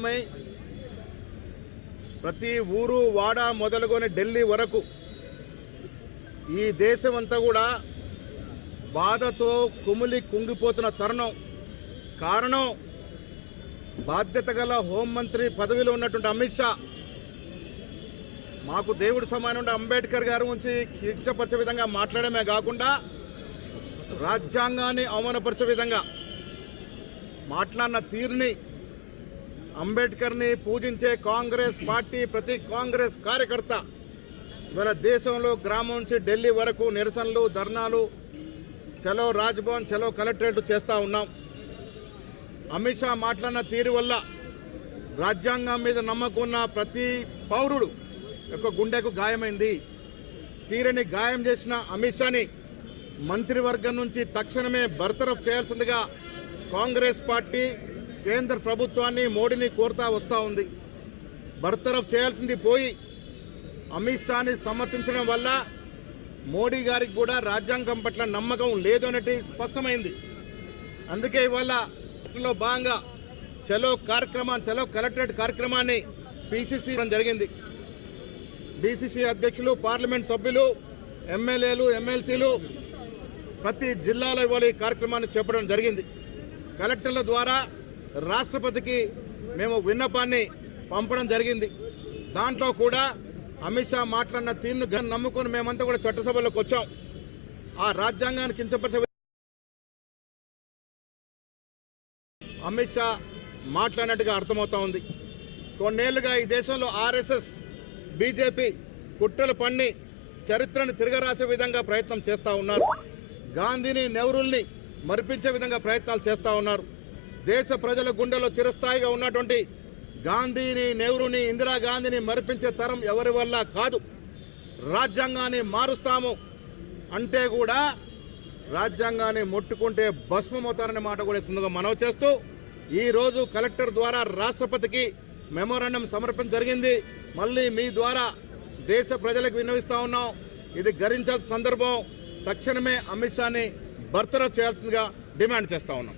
గాయమై ప్రతి ఊరు వాడ మొదలుకొని ఢిల్లీ వరకు ఈ దేశమంతా కూడా బాధతో కుంగిపోతున్న తరుణం. కారణం బాధ్యత గల హోంమంత్రి పదవిలో ఉన్నటువంటి అమిత్ షా మాకు దేవుడు సమానమైన అంబేద్కర్ గారి గురించి కించపరిచే విధంగా మాట్లాడమే కాకుండా రాజ్యాంగాన్ని అవమానపరిచే విధంగా మాట్లాడిన తీరుని అంబేద్కర్ని పూజించే కాంగ్రెస్ పార్టీ ప్రతి కాంగ్రెస్ కార్యకర్త ఇవాళ దేశంలో గ్రామం నుంచి ఢిల్లీ వరకు నిరసనలు ధర్నాలు చలో రాజ్భవన్ చలో కలెక్టరేట్ చేస్తూ ఉన్నాం. అమిత్ షా మాట్లాడిన తీరు వల్ల రాజ్యాంగం మీద నమ్మకం ఉన్న ప్రతి పౌరుడు యొక్క గుండెకు గాయమైంది. తీరని గాయం చేసిన అమిత్ షాని మంత్రివర్గం నుంచి తక్షణమే బర్తరఫ్ చేయాల్సిందిగా కాంగ్రెస్ పార్టీ కేంద్ర ప్రభుత్వాన్ని మోడీని కోరుతా వస్తూ ఉంది. బర్తరఫ్ చేయాల్సింది పోయి అమిత్ షాని సమర్థించడం వల్ల మోడీ గారికి కూడా రాజ్యాంగం పట్ల నమ్మకం లేదు అనేది స్పష్టమైంది. అందుకే ఇవాళ భాగంగా చలో కలెక్టరేట్ కార్యక్రమాన్ని పిసిసి జరిగింది. డిసిసి అధ్యక్షులు, పార్లమెంట్ సభ్యులు, ఎమ్మెల్యేలు, ఎమ్మెల్సీలు ప్రతి జిల్లాలో ఇవాళ ఈ కార్యక్రమాన్ని చెప్పడం జరిగింది. కలెక్టర్ల ద్వారా రాష్ట్రపతికి మేము విన్నపాన్ని పంపడం జరిగింది. దాంట్లో కూడా అమిత్ షా మాట్లాడిన తీరును నమ్ముకొని మేమంతా కూడా చట్టసభలోకి వచ్చాం. ఆ రాజ్యాంగాన్ని కించపరిచే అమిత్ షా మాట్లాడినట్టుగా అర్థమవుతా ఉంది. కొన్నేళ్లుగా ఈ దేశంలో ఆర్ఎస్ఎస్, బీజేపీ కుట్రలు పన్ని చరిత్రను తిరగరాసే విధంగా ప్రయత్నం చేస్తూ ఉన్నారు. గాంధీని, నెహ్రూల్ని మరిపించే విధంగా ప్రయత్నాలు చేస్తూ ఉన్నారు. దేశ ప్రజల గుండెలో చిరస్థాయిగా ఉన్నటువంటి గాంధీని, నెహ్రూని, ఇందిరాగాంధీని మరిపించే తరం ఎవరి వల్ల కాదు. రాజ్యాంగాన్ని మారుస్తాము అంటే కూడా రాజ్యాంగాన్ని ముట్టుకుంటే భస్మమవుతారనే మాట కూడా సందర్భంగా మనవి చేస్తూ ఈరోజు కలెక్టర్ ద్వారా రాష్ట్రపతికి మెమోరాండం సమర్పించడం జరిగింది. మళ్ళీ మీ ద్వారా దేశ ప్రజలకు విన్నవిస్తా ఉన్నాం. ఇది గరించాల్సిన సందర్భం. తక్షణమే అమిత్ షాని బర్తరఫ్ చేయాల్సిందిగా డిమాండ్ చేస్తా ఉన్నాం.